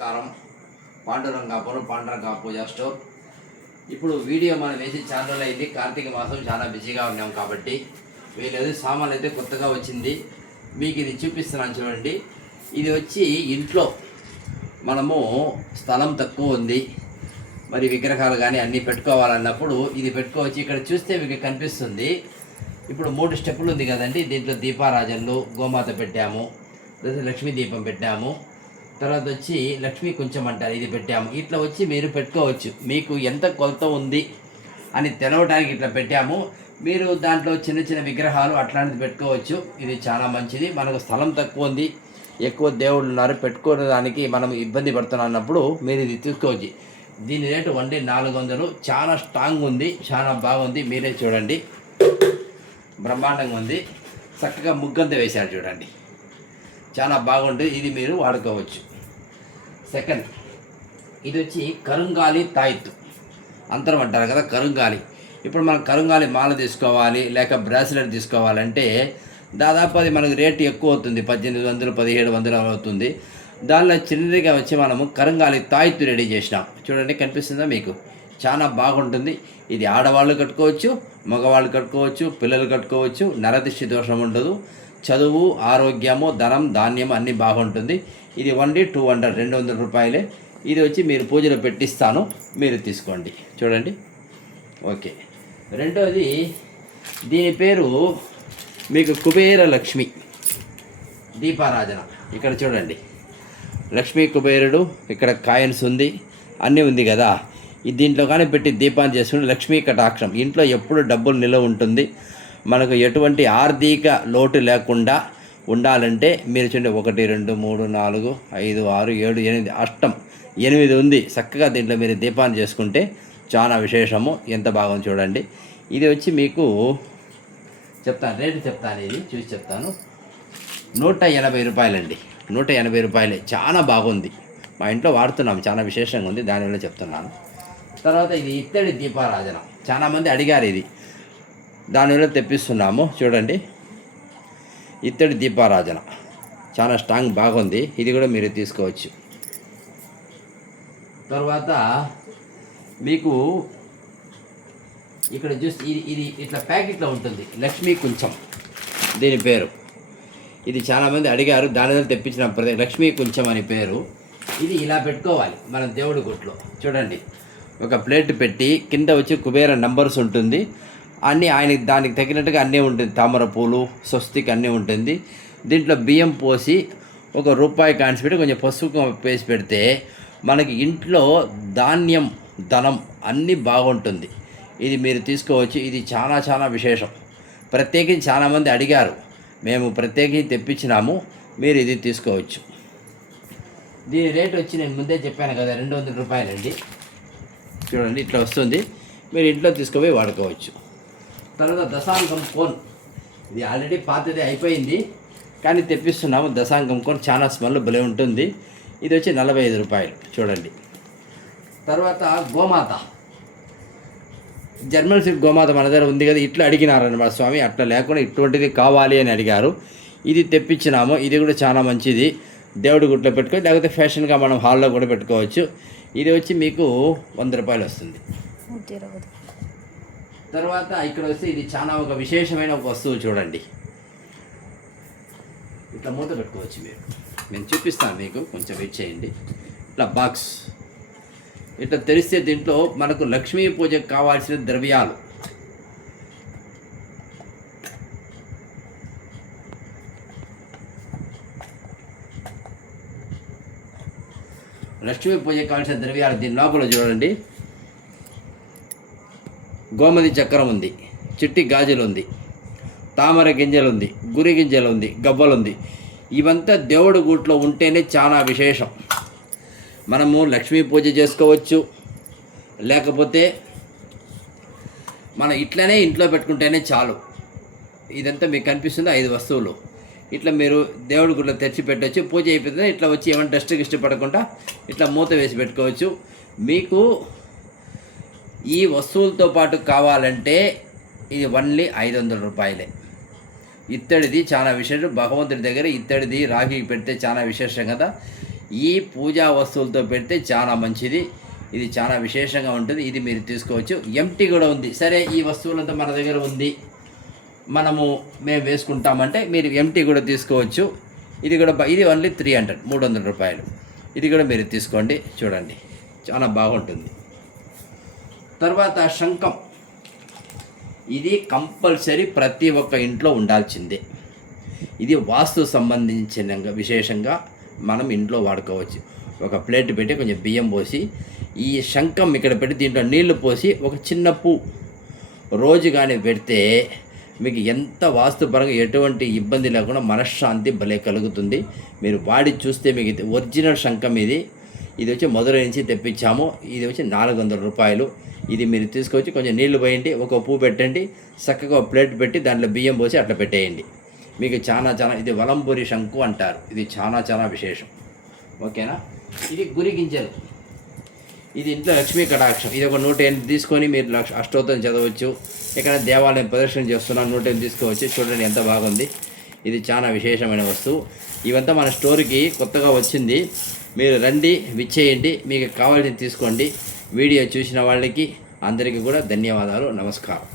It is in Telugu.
కారం పాండురంగాపురం పాండురంగా పూజా స్టోర్. ఇప్పుడు వీడియో మనం వేసి ఛానల్ అయింది. కార్తీక మాసం చాలా బిజీగా ఉన్నాం కాబట్టి వీళ్ళది సామాన్లు అయితే కొత్తగా వచ్చింది. మీకు ఇది చూపిస్తున్నాను చూడండి. ఇది వచ్చి ఇంట్లో మనము స్థలం తక్కువ ఉంది, మరి విగ్రహాలు కానీ అన్నీ పెట్టుకోవాలన్నప్పుడు ఇది పెట్టుకోవచ్చు. ఇక్కడ చూస్తే మీకు కనిపిస్తుంది. ఇప్పుడు 3 స్టెప్పులు ఉంది కదండి. దీంట్లో దీపారాజనలు, గోమాత పెట్టాము, లక్ష్మీ దీపం పెట్టాము, తర్వాత వచ్చి లక్ష్మీ కొంచెం అంటారు, ఇది పెట్టాము. ఇట్లా వచ్చి మీరు పెట్టుకోవచ్చు. మీకు ఎంత కొలత ఉంది అని తెలవడానికి ఇట్లా పెట్టాము. మీరు దాంట్లో చిన్న చిన్న విగ్రహాలు అట్లాంటిది పెట్టుకోవచ్చు. ఇది చాలా మంచిది. మనకు స్థలం తక్కువ ఉంది, ఎక్కువ దేవుళ్ళు ఉన్నారు, పెట్టుకోవడానికి మనం ఇబ్బంది పడుతున్నప్పుడు మీరు ఇది తీసుకోవచ్చు. దీని రేటు 400. చాలా స్ట్రాంగ్ ఉంది, చాలా బాగుంది. మీరే చూడండి, బ్రహ్మాండంగా ఉంది. చక్కగా ముగ్గంతా వేశారు చూడండి, చాలా బాగుంటుంది. ఇది మీరు వాడుకోవచ్చు. సెకండ్, ఇది వచ్చి కరుంగాలి తాయిత్తు అంతరం అంటారు కదా, కరుంగాలి. ఇప్పుడు మనం కరుంగాలి మాల తీసుకోవాలి లేక బ్రాస్లెట్ తీసుకోవాలంటే దాదాపు అది మనకు రేటు ఎక్కువ అవుతుంది, 1800 1700 అవుతుంది. దానిలో చిన్నదిగా వచ్చి మనము కరుంగాలి తాయిత్తు రెడీ చేసినాం చూడండి. కనిపిస్తుందా మీకు? చాలా బాగుంటుంది. ఇది ఆడవాళ్ళు కట్టుకోవచ్చు, మగవాళ్ళు కట్టుకోవచ్చు, పిల్లలు కట్టుకోవచ్చు. నరదిష్టి దోషం ఉండదు. చదువు, ఆరోగ్యము, ధనం, ధాన్యం అన్నీ బాగుంటుంది. ఇది 200 200 రూపాయలే. ఇది వచ్చి మీరు పూజలో పెట్టిస్తాను, మీరు తీసుకోండి చూడండి. ఓకే. రెండోది, దీని పేరు మీకు కుబేర లక్ష్మి దీపారాజన. ఇక్కడ చూడండి, లక్ష్మీ కుబేరుడు, ఇక్కడ కాయిన్స్ ఉంది, అన్నీ ఉంది కదా. దీంట్లో కానీ పెట్టి దీపాన్ని చేసుకుని లక్ష్మీ కటాక్షం, ఇంట్లో ఎప్పుడు డబ్బులు నిలవ ఉంటుంది. మనకు ఎటువంటి ఆర్థిక లోటు లేకుండా ఉండాలంటే మీరు చూడండి, 1 2 3 4 5 6 7 8 అష్టం 8 ఉంది. చక్కగా దీంట్లో మీరు దీపాన్ని చేసుకుంటే చాలా విశేషము. ఎంత బాగుంది చూడండి. ఇది వచ్చి మీకు చెప్తాను, రేటు చెప్తాను, ఇది చూసి చెప్తాను. 180 రూపాయలండి. 180 రూపాయలే. చాలా బాగుంది. మా ఇంట్లో వాడుతున్నాం, చాలా విశేషంగా ఉంది, దానివల్ల చెప్తున్నాను. తర్వాత ఇది ఇత్తడి దీపారాజన, చాలామంది అడిగారు, ఇది దానివల్ల తెప్పిస్తున్నాము చూడండి. ఇత్తడి దీపారాజన చాలా స్ట్రాంగ్ బాగుంది. ఇది కూడా మీరు తీసుకోవచ్చు. తర్వాత మీకు ఇక్కడ చూస్తే ఇది ఇట్లా ప్యాకెట్లో ఉంటుంది, లక్ష్మీ కొంచెం దీని పేరు. ఇది చాలామంది అడిగారు, దానివల్ల తెప్పించిన లక్ష్మీ కొంచెం అని పేరు. ఇది ఇలా పెట్టుకోవాలి మన దేవుడి గుట్లో చూడండి. ఒక ప్లేట్ పెట్టి కింద వచ్చి కుబేర నంబర్స్ ఉంటుంది, అన్నీ ఆయనకి దానికి తగినట్టుగా అన్నీ ఉంటుంది. తామర పూలు, స్వస్తికి అన్నీ ఉంటుంది. దీంట్లో బియ్యం పోసి ₹1 కాయిన్స్ పెట్టి కొంచెం పసుపు వేసి పెడితే మనకి ఇంట్లో ధాన్యం, ధనం అన్నీ బాగుంటుంది. ఇది మీరు తీసుకోవచ్చు. ఇది చాలా చాలా విశేషం. ప్రత్యేకించి చాలామంది అడిగారు, మేము ప్రత్యేకించి తెప్పించినాము, మీరు ఇది తీసుకోవచ్చు. దీని రేట్ వచ్చి నేను ముందే చెప్పాను కదా, 200 రూపాయలండి. చూడండి, ఇట్లా వస్తుంది. మీరు ఇంట్లో తీసుకుపోయి వాడుకోవచ్చు. తర్వాత దశాంగం కోన్, ఇది ఆల్రెడీ పాతది అయిపోయింది కానీ తెప్పిస్తున్నాము. దశాంగం కోన్ చాలా స్మెల్ భలే ఉంటుంది. ఇది వచ్చి 45 రూపాయలు చూడండి. తర్వాత గోమాత, జర్మన్ సిల్క్ గోమాత మన దగ్గర ఉంది కదా. ఇట్లా అడిగినారన్నమాట స్వామి, అట్లా లేకుండా ఇటువంటిది కావాలి అని అడిగారు. ఇది తెప్పించినాము. ఇది కూడా చాలా మంచిది. దేవుడి గుట్లో పెట్టుకోవచ్చు, లేకపోతే ఫ్యాషన్గా మనం హాల్లో కూడా పెట్టుకోవచ్చు. ఇది వచ్చి మీకు 100 రూపాయలు వస్తుంది. తర్వాత ఇక్కడ వస్తే ఇది చాలా ఒక విశేషమైన ఒక వస్తువు చూడండి. ఇట్లా మూత పెట్టుకోవచ్చు మీరు. నేను చూపిస్తాను మీకు, కొంచెం వెయిట్ చేయండి. ఇట్లా బాక్స్ ఇట్లా తెరిస్తే దీంట్లో మనకు లక్ష్మీ పూజకు కావాల్సిన ద్రవ్యాలు, లక్ష్మీ పూజకు కావాల్సిన ద్రవ్యాలు దీని లోపల చూడండి. గోమతి చక్రం ఉంది, చిట్టి గాజులు ఉంది, తామర గింజలు ఉంది, గురి గింజలు ఉంది, గవ్వలు ఉంది. ఇవంతా దేవుడి గూట్లో ఉంటేనే చాలా విశేషం. మనము లక్ష్మీ పూజ చేసుకోవచ్చు, లేకపోతే మనం ఇట్లనే ఇంట్లో పెట్టుకుంటేనే చాలు. ఇదంతా మీకు కనిపిస్తుంది, 5 వస్తువులు. ఇట్లా మీరు దేవుడి గుట్లో తెచ్చి పెట్టవచ్చు. పూజ అయిపోతుంది, ఇట్లా వచ్చి ఏమైనా డస్ట్ గిస్ట్ పడకుండా ఇట్లా మూత వేసి పెట్టుకోవచ్చు. మీకు ఈ వస్తువులతో పాటు కావాలంటే ఇది ఓన్లీ 500 రూపాయలే. ఇత్తడిది చాలా విశేషం. భగవంతుడి దగ్గర ఇత్తడిది రాగి పెడితే చాలా విశేషం కదా. ఈ పూజా వస్తువులతో పెడితే చాలా మంచిది. ఇది చాలా విశేషంగా ఉంటుంది. ఇది మీరు తీసుకోవచ్చు. ఎంటీ కూడా ఉంది. సరే ఈ వస్తువులంతా మన దగ్గర ఉంది, మేము వేసుకుంటామంటే మీరు ఎంటీ కూడా తీసుకోవచ్చు. ఇది కూడా ఇది ఓన్లీ 300 రూపాయలు. ఇది కూడా మీరు తీసుకోండి. చూడండి చాలా బాగుంటుంది. తర్వాత శంఖం, ఇది కంపల్సరీ ప్రతి ఒక్క ఇంట్లో ఉండాల్సిందే. ఇది వాస్తు సంబంధించిన విశేషంగా మనం ఇంట్లో వాడుకోవచ్చు. ఒక ప్లేట్ పెట్టి కొంచెం బియ్యం పోసి ఈ శంఖం ఇక్కడ పెట్టి దీంట్లో నీళ్లు పోసి ఒక చిన్న పువ్వు రోజు కానీ పెడితే మీకు ఎంత వాస్తుపరంగా ఎటువంటి ఇబ్బంది లేకుండా మనశ్శాంతి భలే కలుగుతుంది. మీరు వాడి చూస్తే మీకు ఒరిజినల్ శంఖం ఇది వచ్చి మధురై నుంచి తెప్పించాము. ఇది వచ్చి 400 రూపాయలు. ఇది మీరు తీసుకొచ్చి కొంచెం నీళ్లు పోయండి, ఒక పువ్వు పెట్టండి, చక్కగా ఒక ప్లేట్ పెట్టి దాంట్లో బియ్యం పోసి అట్లా పెట్టేయండి. మీకు చాలా ఇది వలంపురి శంకు అంటారు. ఇది చాలా విశేషం. ఓకేనా. ఇది గురి గింజలు, ఇది ఇంట్లో లక్ష్మీ కటాక్షం. ఇది ఒక 108 తీసుకొని మీరు అష్టోత్తరం చదవచ్చు. ఇక్కడ దేవాలయం ప్రదర్శన చేస్తున్నా 108 తీసుకోవచ్చు. చూడండి ఎంత బాగుంది. ఇది చాలా విశేషమైన వస్తువు. ఇవంతా మన స్టోర్కి కొత్తగా వచ్చింది. మీరు రండి, విచ్చేయండి, మీకు కావాల్సింది తీసుకోండి. వీడియో చూసిన వాళ్ళకి అందరికీ కూడా ధన్యవాదాలు. నమస్కారం.